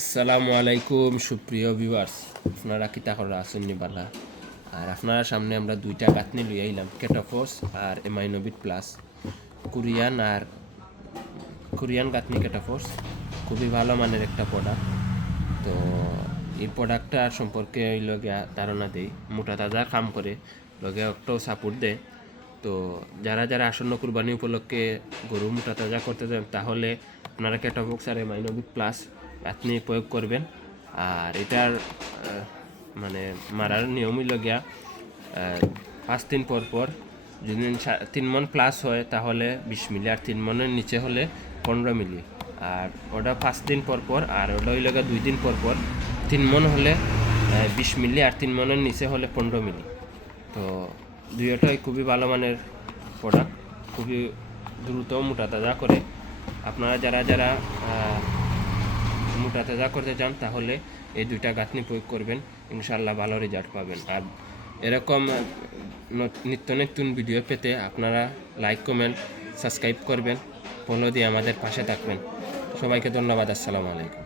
আসসালামু আলাইকুম সুপ্রিয় ভিউয়ার্স, আপনারা কিতা করা আছেন বালা। আর আপনারা সামনে আমরা দুইটা গাঁথনি লই আইলাম, কেটোফোস আর এমাইনোবিট প্লাস। কোরিয়ান গাঁথনি কেটোফোস খুবই ভালো মানের একটা প্রোডাক্ট। তো এই প্রোডাক্টটা সম্পর্কে লগে ধারণা দেই, মোটা তাজা কাম করে লগে একটাও সাপোর্ট দেয়। তো যারা যারা আসন্ন কুরবানি উপলক্ষে গরু মোটা তাজা করতে চান তাহলে আপনারা কেটোফক্স আর এমাইনোবিট প্লাস আপনি প্রয়োগ করবেন। আর এটার মানে মারার নিয়মই লগিয়া 5 দিন পর পর, যদি 3 মণ প্লাস হয় তাহলে 20 মিলি, আর 3 মণের নিচে হলে 15 মিলি। আর ওটা 5 দিন পর পর, আর ওটা ওই লগা 2 দিন পর পর। 3 মণ হলে 20 মিলি, আর 3 মণের নিচে হলে 15 মিলি। তো দুইটাই খুবই ভালো মানের প্রোডাক্ট, খুবই দ্রুত মোটা তাজা করে। আপনারা যারা যারা মোটা তাজা করতে চান তাহলে এই দুইটা গাঁথনি প্রয়োগ করবেন, ইনশাল্লাহ ভালো রেজাল্ট পাবেন। আর এরকম নিত্য নতুন ভিডিও পেতে আপনারা লাইক, কমেন্ট, সাবস্ক্রাইব করবেন, ফলো দিয়ে আমাদের পাশে থাকবেন। সবাইকে ধন্যবাদ। আসসালামু আলাইকুম।